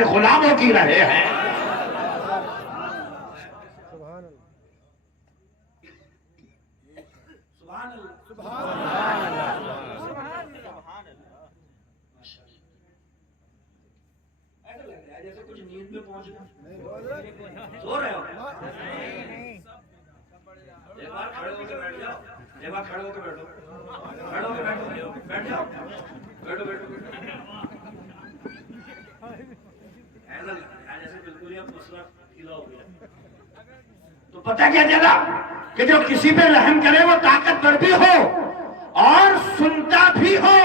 اپنے غلاموں کی رہے ہیں. جیسے کچھ نیند میں پہنچ گئے سو رہے ہو. ایک بار کھڑے ہو کے بیٹھ جاؤ. ایک بار کھڑے ہو کے بیٹھو. کھڑے ہو کے بیٹھو. بیٹھ جاؤ. بیٹھو بیٹھو. ایسا لگتا ہے جیسے بالکل ہی اب مسئلہ کھلا ہو گیا. تو پتہ کیا چلا کہ جو کسی پہ رحم کرے وہ طاقتور بھی ہو اور سنتا بھی ہو.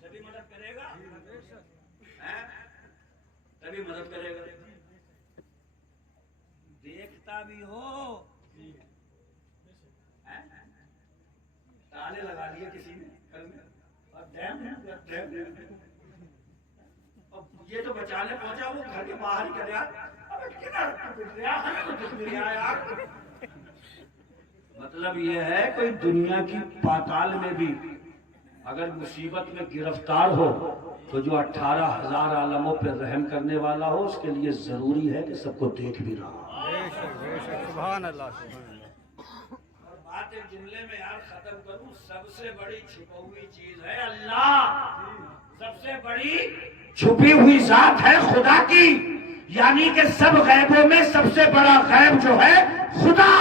تبھی مدد کرے گا. تبھی مدد کرے گا. دیکھتا بھی ہو. تالے لگا لیے کسی نے یہ تو بچانے پہنچا وہ گھر کے باہر ہی کرے. مطلب یہ ہے کوئی دنیا کی پاتال میں بھی اگر مصیبت میں گرفتار ہو تو جو 18,000 عالموں پہ رحم کرنے والا ہو اس کے لیے ضروری ہے کہ سب کو دیکھ بھی رہا. سبحان اللہ. اور بات ایک جملے میں یار ختم کروں. سب سے بڑی چھپی ہوئی چیز ہے اللہ. سب سے بڑی چھپی ہوئی ذات ہے خدا کی. یعنی کہ سب غیبوں میں سب سے بڑا غیب جو ہے خدا.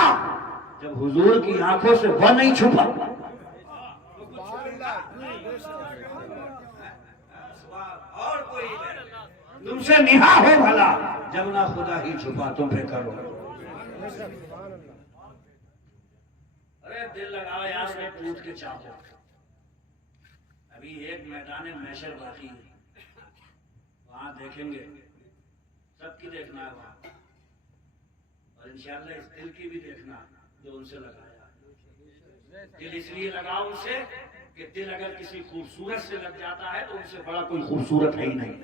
جب حضور کی آنکھوں سے وہ نہیں چھپا اور کوئی تم سے نہا ہو بھلا جب نہ خدا ہی چھپا تم پہ کرو. ارے دل لگاؤ یار میں ٹوٹ کے چاہو. ابھی ایک میدان محشر باقی ہے وہاں دیکھیں گے. سب کی دیکھنا ہے وہاں اور انشاءاللہ اس دل کی بھی دیکھنا جو ان سے لگایا. دل اس لیے لگاؤ ان سے کہ دل اگر کسی خوبصورت سے لگ جاتا ہے تو ان سے بڑا کوئی خوبصورت ہے ہی نہیں.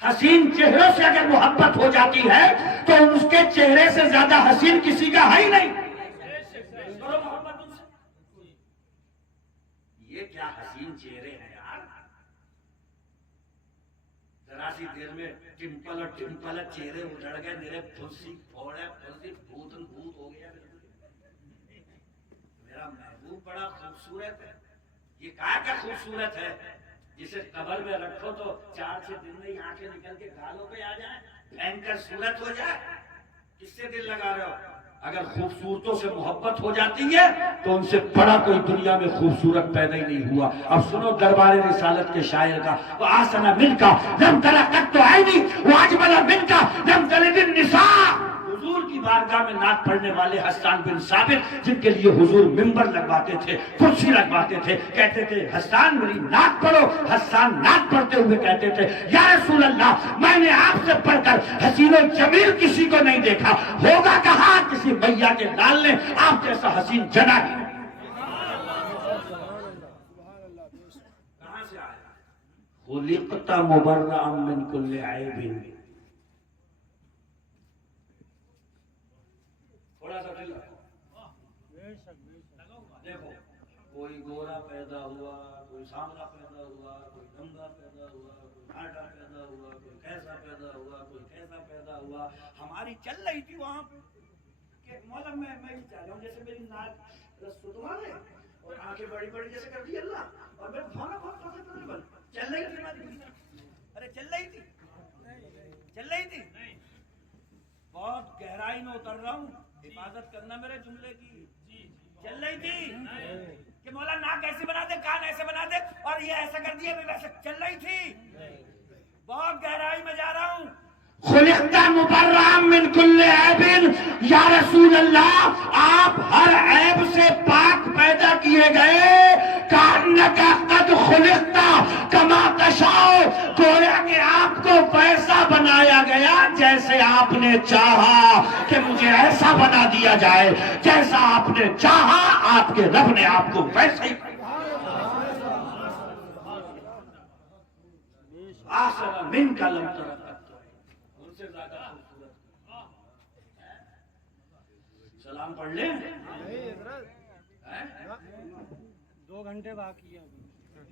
حسین چہروں سے اگر محبت ہو جاتی ہے تو اس کے چہرے سے زیادہ حسین کسی کا ہے ہی نہیں. کرو محبت ان سے. یہ کیا حسین چہرے ہیں یار. ذرا سی دیر میں ٹمپل اور ٹمپل چہرے اجڑ گئے. میرے پھنسی پھوڑے پھنسی بھوتن بھوت ہو گیا. میرا محبوب بڑا خوبصورت ہے. یہ کیا خوبصورت ہے جسے قبر میں رکھو تو 4-6 دن میں آنکھیں نکل کے گالوں پہ آ جائیں. بھینکر صورت ہو جائے. کس سے دل لگا رہے ہو؟ اگر خوبصورتوں سے محبت ہو جاتی ہے تو ان سے بڑا کوئی دنیا میں خوبصورت پیدا ہی نہیں ہوا. اب سنو دربار رسالت کے شاعر کا. وَآسَنَ مِنْكَ لَمْ تَرَ قَطُّ عَيْنِي وَأَجْمَلَ مِنْكَ لَمْ تَلِدِ النِّسَاءُ. حضور کی بارگاہ میں نعت پڑھنے والے حسان بن ثابت جن کے لیے حضور منبر لگواتے تھے کرسی لگواتے تھے کہتے تھے حسان میری نعت پڑھو. حسان نعت پڑھتے ہوئے کہتے تھے یا رسول اللہ میں نے آپ سے پڑھ کر حسین و جمیل کسی کو نہیں دیکھا. ہوگا کہاں کسی میاں کے لال نے آپ جیسا حسین جنا ہی. کہاں سے آیا؟ خلقت مبرأ من کل عیب. تھوڑا سا دل دیکھو. کوئی گورا پیدا ہوا, کوئی سامرا پیدا ہوا, کوئی گنگا پیدا ہوا, کوئی گھاٹا پیدا ہوا, کوئی کیسا پیدا ہوا, کوئی کیسا پیدا ہوا. ہماری چل رہی تھی وہاں پہ کہ مولا میں یہ چاہ رہا ہوں جیسے میری ناک رسولہ ہے اور آنکھیں بڑی بڑی جیسے کر دی اللہ اور میں کھانا بن چل رہی تھی. ارے چل رہی تھی. چل رہی تھی. بہت گہرائی میں اتر رہا ہوں. حفاظت کرنا میرے جملے کی. چل رہی تھی کہ مولا ناک ایسے بنا دے, کان ایسے بنا دے اور یہ ایسا کر دیا ویسے. چل رہی تھی. بہت گہرائی میں جا رہا ہوں. خلقت مبرأ من کل عیب. یا رسول اللہ آپ ہر عیب سے پاک پیدا کیے گئے. کأنک قد خلقت کما تشاء. گویا کہ آپ کو ویسا بنایا گیا جیسے آپ نے چاہا کہ مجھے ایسا بنا دیا جائے. جیسا آپ نے چاہا آپ کے رب نے آپ کو ویسا ہی. آسن منک لم تر قط. ان سے زیادہ خوبصورت. سلام پڑھ لیں. 2 گھنٹے باقی ہیں.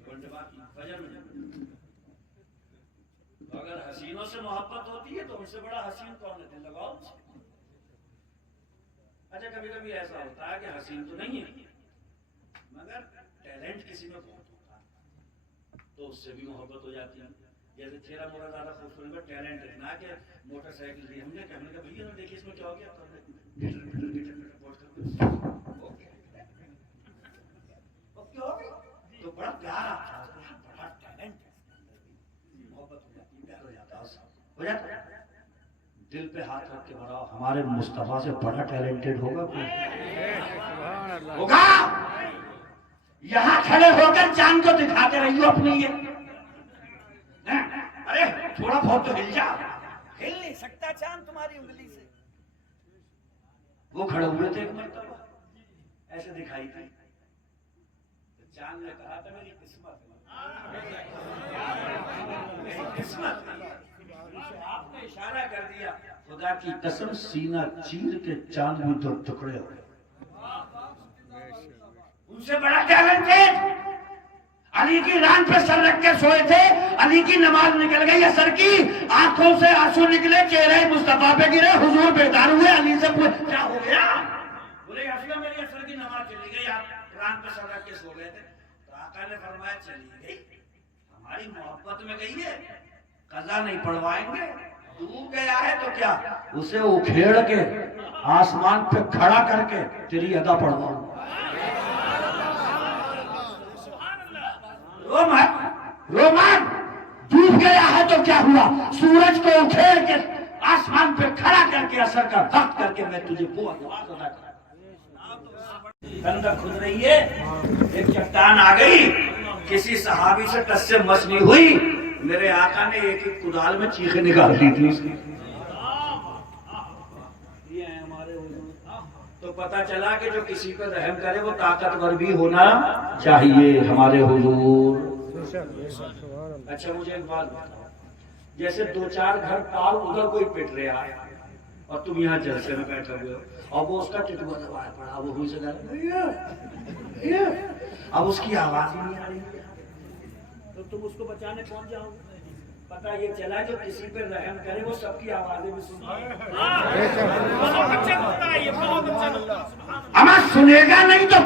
فجر میں اگر حسینوں سے محبت ہوتی ہے تو ان سے بڑا حسین کون ہے؟ دل لگاؤ. اچھا کبھی کبھی ایسا ہوتا ہے کہ حسین تو نہیں ہے مگر ٹیلنٹ کسی میں بہت ہوتا ہے تو اس سے بھی محبت ہو جاتی ہے. جیسے چہرہ موڑا زیادہ خوبصورت ہے ٹیلنٹ ہے نا کہ موٹر سائیکل دی ہم نے کہنے کا بھیا دیکھیے اس میں کیا ہو گیا تو بڑا پیار آتا ہے بڑا ٹیلنٹ محبت ہو جاتی ہے پیار ہو جاتا ہے. دل پہ ہاتھ رکھ کے بڑا ہمارے مصطفیٰ سے بڑا ٹیلنٹڈ ہوگا کوئی ہوگا. یہاں کھڑے ہو کر چاند کو دکھاتے رہیو اپنی یہ ارے تھوڑا بہت تو ہل جا. ہل نہیں سکتا چاند تمہاری انگلی سے. وہ کھڑے ہوئے تھے ایک مرتبہ ایسے دکھائی تھی چاند نے کہا تھا میری قسمت میری قسمت. آپ نے اشارہ کر دیا خدا کی قسم سینہ چیر کے چاند میں دو ٹکڑے ہو گئے. ان سے بڑا ٹیلنٹڈ. علی کی ران پہ سر رکھ کے سوئے تھے. علی کی نماز نکل گئی اثر کی. آنکھوں سے آنسو نکلے چہرے مصطفیٰ پہ گرے. حضور بیدار ہوئے. علی سے پوچھا کیا ہو گیا؟ بولے اصلا میری اثر کی نماز چلی گئی. آپ ران پہ سر رکھ کے سو گئے تھے. تو آقا نے فرمایا چلی گئی ہماری محبت میں گئی ہے قضا نہیں پڑھوائیں گے. ڈوب گیا ہے تو کیا اسے اکھیڑ کے آسمان پہ کھڑا کر کے تیری ادا پڑھواؤں. رومان ڈوب گیا ہے تو کیا ہوا سورج کو اکھیڑ کے آسمان پہ کھڑا کر کے اثر کا وقت کر کے میں تجھے وہ نماز ادا کروں. بندہ کھد رہی ہے ایک چٹان آ گئی کسی صحابی سے ٹس سے مس نہیں ہوئی. میرے آقا نے ایک ایک کدال میں چیخیں نکال دی تھی. یہ ہیں ہمارے حضور. تو پتا چلا کہ جو کسی پر رحم کرے وہ طاقتور بھی ہونا چاہیے ہمارے حضور. اچھا مجھے ایک بات بتاؤ جیسے دو چار گھر پار ادھر کوئی پٹ رہا ہے اور تم یہاں جلسے میں بیٹھے ہوئے ہو اور وہ اس کا ٹٹوا دبایا پڑا وہ ہوئی سے اب اس کی آواز ہی نہیں آ رہی تو تم اس کو بچانے پہنچ جاؤ گے. پتہ یہ چلا جو کسی پہ رحم کرے وہ سب کی آوازیں بھی سنتا ہے. سنے گا نہیں تو